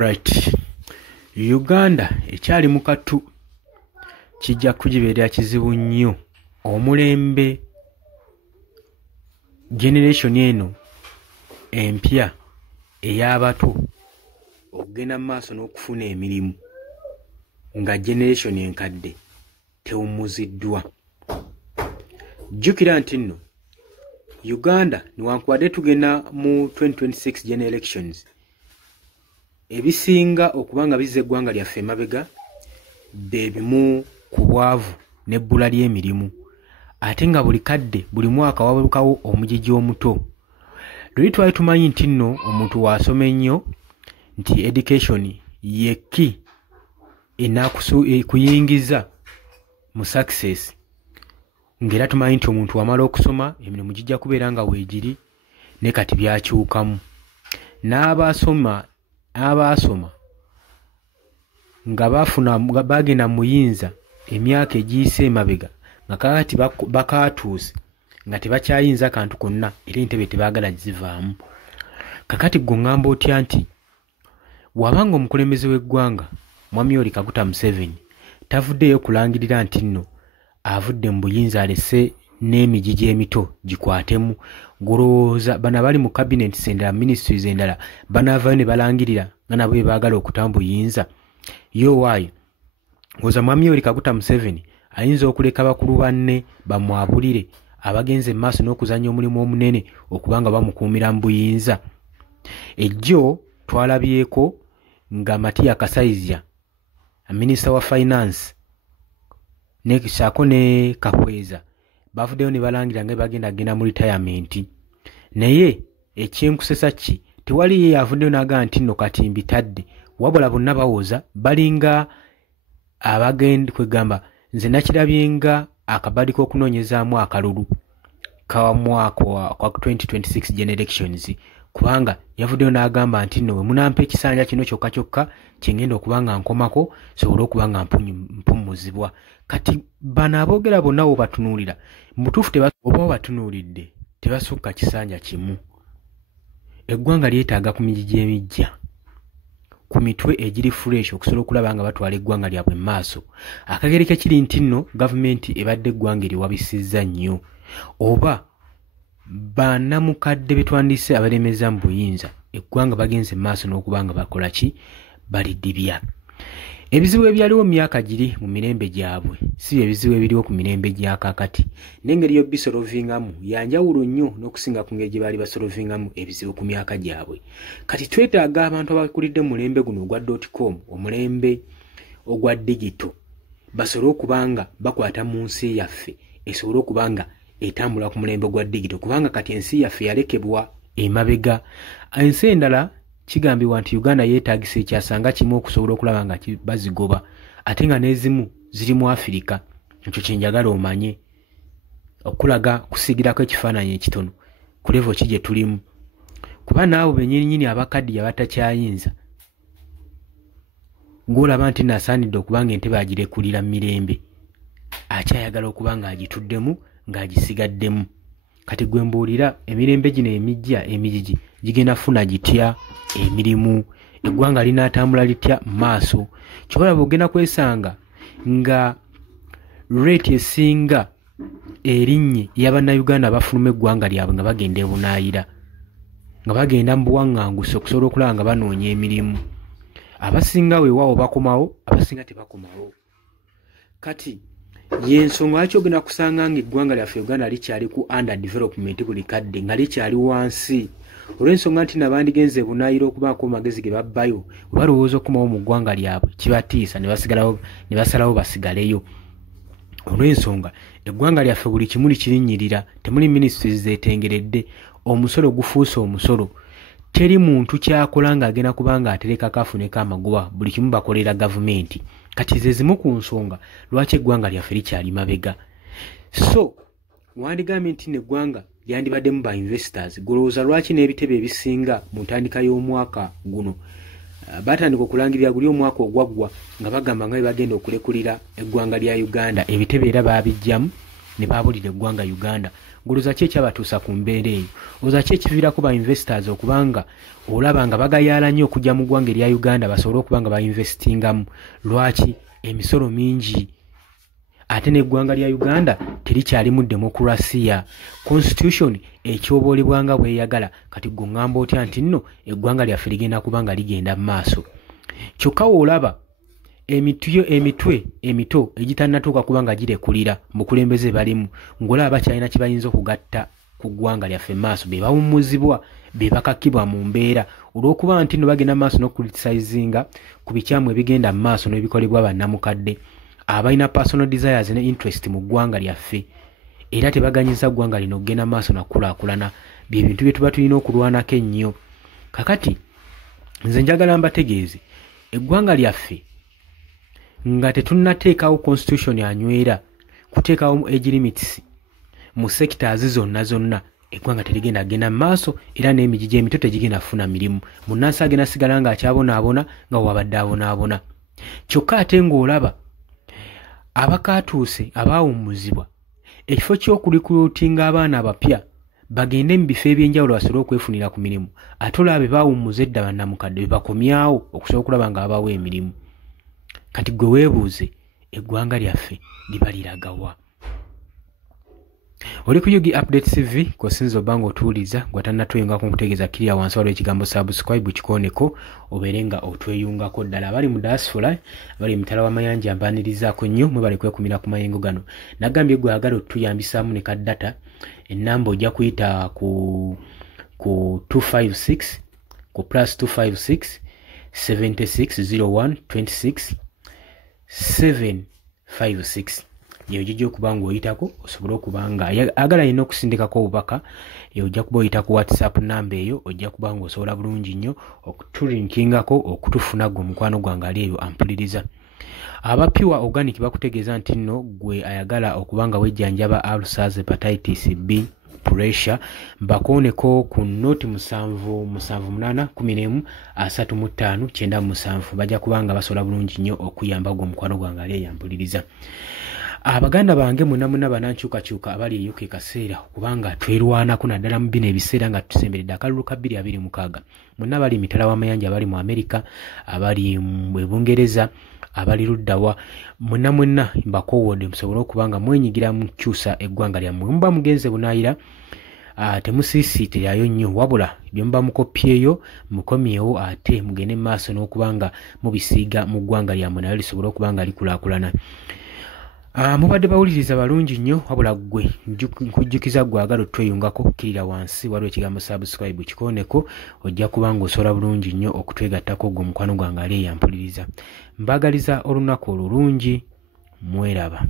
Right. Uganda ekyali mu katu kijja kugibeera kizibu nnyo omulembe generation eno empya ey'abato okugenda mu maaso n'okufuna emirimu nga generation enkadde tewummuziddwa. Jjukira nti nno Uganda newankubadde tugenda mu 2026 general elections, ebisinga okuba nga bizza eggwanga lyaffe emabega bye bimu ku bwavu n'ebbula ly'emirimu, ate nga buli kadde buli mwaka wabalukawo omugigi omuto. Luli twali tumanyi nti nno omuntu wasoma ennyo nti education yekki kuyingiza mu success, ng'era tumanyi nti omuntu wamala okusoma emirimu gijja kubeera nga weegiri ne kati byakyukamu. N'abaasoma nga bagenda mu muyinza emyaka egiyise emabega nga kakati bakaatuuse nga tebakyayinza kantu konna era entebe tebaagala zivaamu. Kakati gwe ŋŋamba otya nti wabanga omukulembeze w'eggwanga Mwami Yoweri Kaguta Museveni tavuddeyo kulangirira nti nno avudde mu buyinza alese n'emigigi emito gikwatemu, golowooza bano abali mu cabinet endala ministries endala banaavayo ne balangirira nga nabo bwe baagala okutambuyinza? Yowaayo ngoza Mwami Yoweri Kaguta Museveni ayinza okuleka bakulu banne bamwabulire abagenze maaso n'okuzannya omulimu omunene okubanga bamukuumira mu buyinza. Ejjo twalabyeko nga Matiya Kasaizya minisita wa finance nekisaako ne Kakweza bavuddeyo ne balangira nga bagenda mu retirement. Naye ekyenkusesa ki tewali ye avuddeyo n'agamba nti nno kati mbitadde, wabula bonna bawoza balinga abagenda kwegamba nze nakirabye nga akabadi k'okunoonyezaamu akalulu ka mwaka kwa 2026 general elections, kubanga yavuddeyo n'agamba nti nno we munampa ekisanja kino kyokka kyokka kyengenda okuba nga nkomako sobole okuba nga mpummuzibwa. Kati bano aboogera bonna bo batunuulira mutuufu oba batunuulidde tebasukka kisanja kimu. Eggwanga lyetaaga ku migigi emijja, ku mitwe egiri fresh okusobola okulaba nga batwala eggwanga lyabwe mu maaso. Akagereke kiri nti nno gavumenti ebadde eggwanga eriwabisizza nnyo, oba bannamukadde be twandise abalemeza mu buyinza eggwanga bagenze mu maaso n'okuba nga bakola ki, balidibya. Ebizibu ebyaliwo mu myaka giri mu mirembe gyabwe si bye bizibu ebiriwo ku mirembe gya kaakati, n'engeri y'obisolovingamu yanjawulo nnyo n'okusinga ku ngeri gye baali basolovingamu ebizibu ku myaka gyabwe. Kati twetaaga abantu abakulidde mu mulembe guno ogwa .com, omulembe ogwa digito, basobole okuba nga bakwata mu nsi yaffe esobole okuba nga etambula ku mulembe gwa digito, kubanga kati ensi yaffe yalekebwa emabega. Ensi endala kigambibwa nti Uganda yeetaagisa ekyasanga kimu okusobola okulaba nga bazigoba, ate nga n'ezimu ziri mu Afirika. Ekyo kyenjagala omanye, okulaga kusigirako ekifaananyi ekitono ku level ki gye tulimu, kuba naabo bennyininyini abakaddiya batakyayinza ng'olaba nti nasaanidde okuba nga entebe agirekulira mu mirembe, akyayagala okuba nga agituddemu ng'agisigaddemu. Kati gwe mbuulira emirembe gino emijja emigigi gigenda funa gitya emirimu, eggwanga linaatambula litya mu maaso? Kyobola bw'ogenda kwesanga nga rate esinga erinnye y'Abannayuganda bafuluma eggwanga lyabwe nga bagenda ebunaayira, nga bagenda mu buwaŋŋangusi okusobola okulaba nga banoonya emirimu. Abasinga weewaawo bakomawo, abasinga tebakomawo. Kati y'ensonga lwaki ogenda kusanga nga eggwanga lyaffe Uganda likyali ku under development buli kadde, nga likyali wansi, olw'ensonga nti nabandigenze bunaayira okubaako magezi ge babbayo bwe balowooza okukomawo mu ggwanga lyabwe kibatiisa ne basalawo basigaleyo. Olw'ensonga eggwanga lyaffe buli kimu likirinnyirira, temuli ministries zeetengeredde, omusolo gufuuse omusolo, teri muntu kyakola ng'agenda kuba nga aterekako afuneko amagoba, buli kimu bakolera gavumenti. Kati ze zimu ku nsonga lwaki eggwanga lyaffe likyali mabega. So wandigambye nti n'eggwanga lyandibaddemu ba investors, golowooza lwaki n'ebitebe ebisinga mu ntandika y'omwaka guno batandika okulangirira guli omwaka ogwaggwa nga bagamba nga bagenda okulekulira eggwanga lya Uganda, ebitebe era baabijjamu ne babulira eggwanga Uganda. Nguluza ki ekyabatuusa ku mbeera eyo? Oza ki ekiviirako ba investors okubanga olaba nga bagayaala nnyo okujja mu ggwanga erya Uganda basobole okuba nga bainvestingamu? Lwaki? Emisolo mingi. Ate n'eggwanga lya Uganda terikyalimu demokrasiya. Constitution ekyoboolebwanga bweyagala. Kati gwe ngamba otya nti nno eggwanga lyaffe ligenda kubanga ligenda mu maaso? Kyokka olaba emitwe emito egitannatuuka kubanga girekulira mu kulembeze balimu, ng'olaba bakyalina kye bayinza okugatta ku ggwanga lyaffe mu maaso, be bawummuzibwa, be bakakibwa mu mbeera olw'okuba nti nno bagenda mu maaso n'okucriticizinga ku bikyamu ebigenda mu maaso n'ebikolebwa bannamukadde abalina personal desires ne interest mu ggwanga lyaffe, era tebaganyiza ggwanga lino okugenda mu maaso nakulaakulana. Bye bintu bye tuba tulina okulwanako ennyo. Kakati nze njagala mbategeeze eggwanga lyaffe nga tetunnateekawo constitution anywera kuteekawo age limits mu sectors zonna eggwanga terigenda genda mu maaso, era n'emigi gy'emito tegigenda kufuna mirimu. Munnansi agenda sigala nga akyabonaabona nga wabadde abonaabona. Kyokka ate ng'olaba abakaatuuse abaawummuzibwa ekifo ky'okurikuluutinga abaana abapya bagende mu bifo ebyenjawulo basobole okwefunira ku mirimu, ate olaba be baawummuza edda bannamukadde be bakomyawo okusobola okulaba nga babawa emirimu. Kati gwe weebuuze eggwanga lyaffe liba liragawa? Oli ku Yugi Updates TV kosinza obanga otuuliza gwatannatweyungako nkutegeeza kirya wansi waliwo ekigambo subscribe kikoneko obeere nga otweyungako ddala. Abali mu diaspora abali emitala w'amayanja mbanirizaako nnyo mwebale kwekumira ku mayengo gano. Nagambye gwe agala otuyambisaamu ne kaddata ennamba ojja kuyita ku 256 ku +256 7601 26 756 yeyo jijja okuba ng'oyitako osobole okuba nga agala yina okusindikako obubaka ojja kuba oyita ku WhatsApp namba eyo, ojja kuba ng'osobola bulungi nnyo okuturinkingako okutufuna gwe mukwano gwange ali eyo ampuliriza. Abapiwa organic bakutegeeza nti nno gwe ayagala okuba nga wejjanjaba ulcers, hepatitis B, pressure bakooneko ku noti 7781359 bajja kubanga basobola bulungi nnyo okuyamba gwe mukwano gwange ali eyampuliriza. Abaganda bange munamuna banankyukakyuka abali eyo ke kaseera kubanga twerwanako naddala mu bino ebiseera nga tusemberedde akalulu ka 2026. Muna bali mitala w'amayanja abali mu Amerika, abali mu Bungereza, abali luddawa, mwenna mbakoowodde musobole okubanga mwenyigira mu kyusa eggwanga lyammwe. Muba mugenze bunaayira temusiisiitirayo nnyo wabula bye muba mukopyeyo mukomyewo ate mugende mu maaso n'okubanga mubisiiga mu ggwanga lyammwe nayo lisobole okubanga likulaakulana. Mubadde bawuliriza balungi nnyo wabula gwe nkujjukiza gwe agala otweyungako kirira wansi waliwo ekigambo subscribe kikoneko ojja kubanga osobola bulungi nnyo okutwegattako gwe mukwano gwange ali eyampuliriza. Mbagaliza olunaku olulungi, mweraba.